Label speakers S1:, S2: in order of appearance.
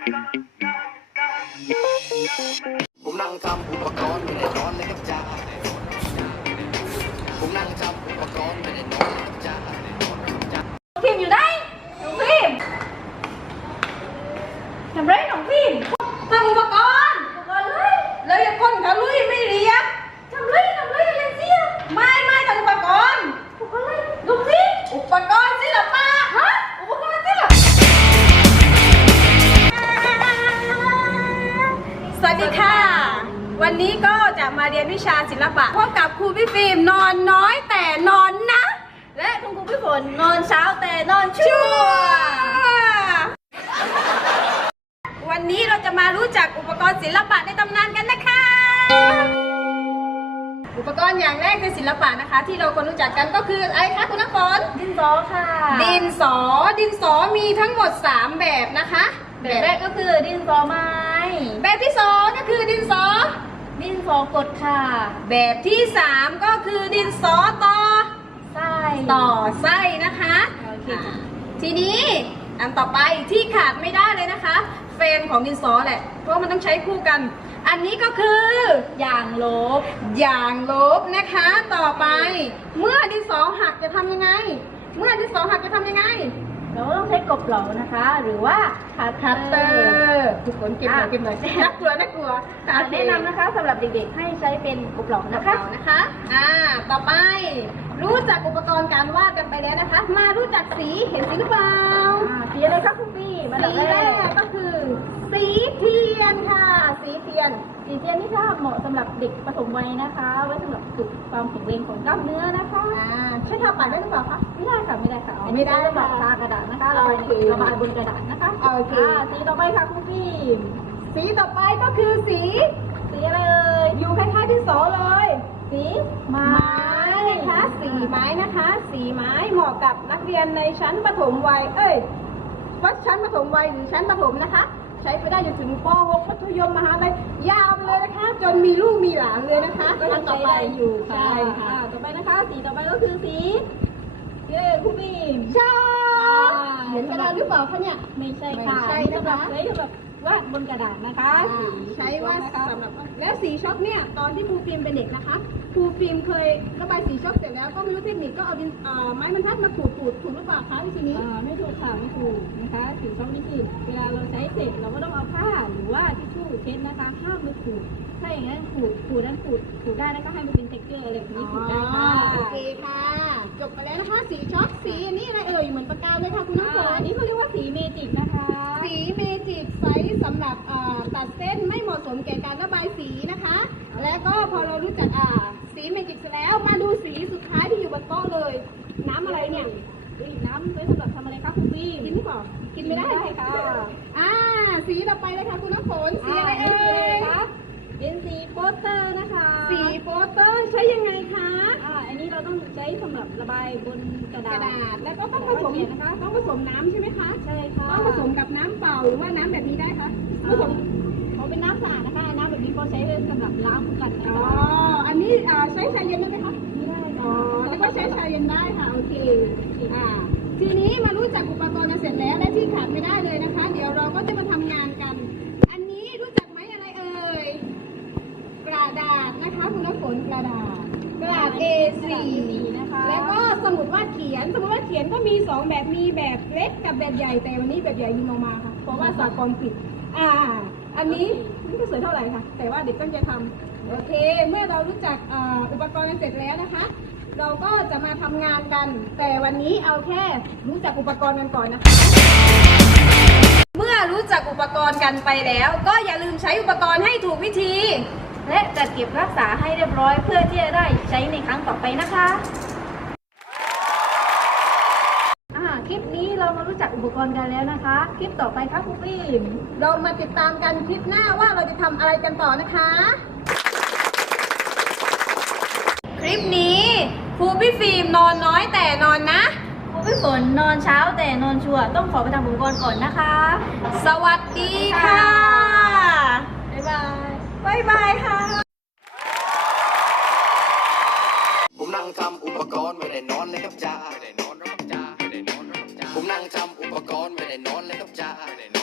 S1: ผมนั่งทำอุปกรณ์ไม่ได้นอนเลยครับจ้าผมนั่งทำอุปกรณ์ไม่ได้นอนเลยครับจ้า
S2: พิมอยู่ได้หนูพิมทำไรหนูพิมทำอุปกรณ์เลยเลยคนเขาลุยไม่เรียกทำเลยอะไรเสียไม่ทำอุปกรณ์ดูสิอุปกรณ์ศิลปะฮะอุปกรณ์ศิลปะสวัสดีค่ะวันนี้ก็จะมาเรียนวิชาศิลปะพบกับครูพี่ฟิล์มนอนน้อยแต่นอนนะและคุณครูพี่ฝนนอนเช้าแต่นอนชั่ววันนี้เราจะมารู้จักอุปกรณ์ศิลปะในตำนานกันนะคะอุปกรณ์อย่างแรกในศิลปะนะคะที่เราควรรู้จักกันก็คืออะไรคะคุณน้ำฝนดินสอค่ะดินสอมีทั้งหมด3แบบนะคะแบบแรกก็คือดินสอไม้แบบที่2ก็คือดินสอกดค่ะแบบที่3ก็คือดินสอต่อไส้นะคะทีนี้อันต่อไปที่ขาดไม่ได้เลยนะคะเฟรมของดินสอแหละเพราะมันต้องใช้คู่กันอันนี้ก็คือยางลบนะคะต่อไปเมื่อดินสอหักจะทำยังไงเราต้องใช้กบเหลานะคะหรือว่าคัตเตอร์ทุกคนเก็บหน่อยน่ากลัวแนะนำนะคะสำหรับเด็กๆให้ใช้เป็นกบเหลานะคะต่อไปรู้จักอุปกรณ์การวาดกันไปแล้วนะคะมารู้จักสีเห็นสีหรือเปล่าสีอะไรคะคุณพี่สีแรกก็คือสีเทียนค่ะสีเทียนนี่ค่ะเหมาะสำหรับเด็กปฐมวัยนะคะไว้สำหรับฝึกความแข็งแรงของกล้ามเนื้อนะคะใช้ทาปากได้หรือเปล่าคะไม่ได้ค่ะไม่ได้แบบทากระดาษนะคะระบายบนกระดาษนะคะสีต่อไปค่ะคุณพี่สีต่อไปก็คือสีอะไรเลยอยู่คล้ายๆที่สอเลยสีไม้นะคะสีไม้เหมาะกับนักเรียนในชั้นปฐมวัยวัดชั้นปฐมวัยหรือชั้นประถมนะคะใช้ไปได้จนถึงป .6 มัธยมมหาลัยยาวไปเลยนะคะจนมีลูกมีหลานเลยนะคะก็ยังต่อไปอยู่ใช่ค่ะต่อไปนะคะสีต่อไปก็คือสีผู้บีมใช่เห็นกระดาษหรือเปล่าคะเนี่ยไม่ใช่ค่ะใช่นะคะใช้แบบวาดบนกระดาษนะคะใช้วาดสำหรับและสีช็อกเนี่ยตอนที่ครูฟิล์มเป็นเด็กนะคะครูฟิล์มเคยระบายสีช็อกเสร็จแล้วก็ไม่รู้เทคนิคก็เอาไม้บรรทัดมาขูดถูกหรือเปล่าคะวิธีนี้ไม่ถูกค่ะไม่ถูกนะคะสีช็อกนี่คือเวลาเราใช้เสร็จเราก็ต้องเอาผ้าหรือว่าทิชชู่เช็ดนะคะห้ามไปขูดถ้าอย่างนั้นขูดได้แล้วก็ให้มันเป็นเท็กเจอร์อะไรแบบนี้ขูดได้ค่ะโอเคค่ะจบไปแล้วนะคะสีช็อกสีนี่อะไรเหมือนปากกาเลยค่ะคุณน้ำฝนอันนี้เขาเรียกว่าสีเมจิกนะคะสีเมจิกไซส์สำหรับตัดเส้นไม่เหมาะสมแก่การระบายสีนะคะและก็พอเรารู้จักสีเมจิกเสร็จแล้วมาดูสีสุดท้ายที่อยู่บนโต๊ะเลยน้ำอะไรเนี่ยน้ำไว้สำหรับทำอะไรคะคุณพี่กินหรือเปล่ากินไม่ได้ค่ะสีต่อไปเลยค่ะคุณน้ำฝนสีอะไรเป็นสีโปสเตอร์นะคะสีโปสเตอร์ใช้ยังไงคะอันนี้เราต้องใช้สำหรับระบายบนกระดาษแล้วก็ต้องผสมนะคะต้องผสมน้ำใช่ไหมคะใช่ค่ะต้องผสมกับน้ำเปล่าหรือว่าน้ำแบบนี้ได้คะผสมเป็นน้ำสะอาดนะคะน้ำแบบนี้ก็ใช้สำหรับล้างกันนะคะอันนี้ใช้ชาเย็นได้ไหมคะไม่ได้แล้วก็ใช้ชาเย็นได้ค่ะโอเคทีนี้มารู้จักอุปกรณ์กันเสร็จแล้วและที่ขาดไม่ได้เลยนะคะเดี๋ยวเราก็จะมาทำงานกันอันนี้รู้จักไหมอะไรกระดาษนะคะคุณน้ำฝนกระดาษ A4 นะคะแล้วก็สมุดวาดเขียนก็มี2แบบมีแบบเล็กกับแบบใหญ่แต่วันนี้แบบใหญ่ยิงออกมาค่ะเพราะว่าสากลปิดอันนี้ไม่สวยเท่าไหร่ค่ะแต่ว่าเด็กตั้งใจทำโอเคเมื่อเรารู้จักอุปกรณ์กันเสร็จแล้วนะคะเราก็จะมาทำงานกันแต่วันนี้เอาแค่รู้จักอุปกรณ์กันก่อนนะคะเมื่อรู้จักอุปกรณ์กันไปแล้วก็อย่าลืมใช้อุปกรณ์ให้ถูกวิธีและจัดเก็บรักษาให้เรียบร้อยเพื่อที่จะได้ใช้ในครั้งต่อไปนะคะคลิปนี้เรามารู้จักอุปกรณ์กันแล้วนะคะคลิปต่อไปครับครูฟิล์มเรามาติดตามกันคลิปหน้าว่าเราจะทำอะไรกันต่อนะคะคลิปนี้ครูพี่ฟิล์มนอนน้อยแต่นอนนะครูพี่ฝนนอนเช้าแต่นอนชัวร์ต้องขอไปทำอุปกรณ์ก่อนนะคะสวัสดีค่ะบ๊ายบายค่ะ
S1: ผมนั่งทำอุปกรณ์ไม่ได้นอนเลยครับจ้าผมนั่งทำอุปกรณ์ไม่ได้นอนเลยครับจ้า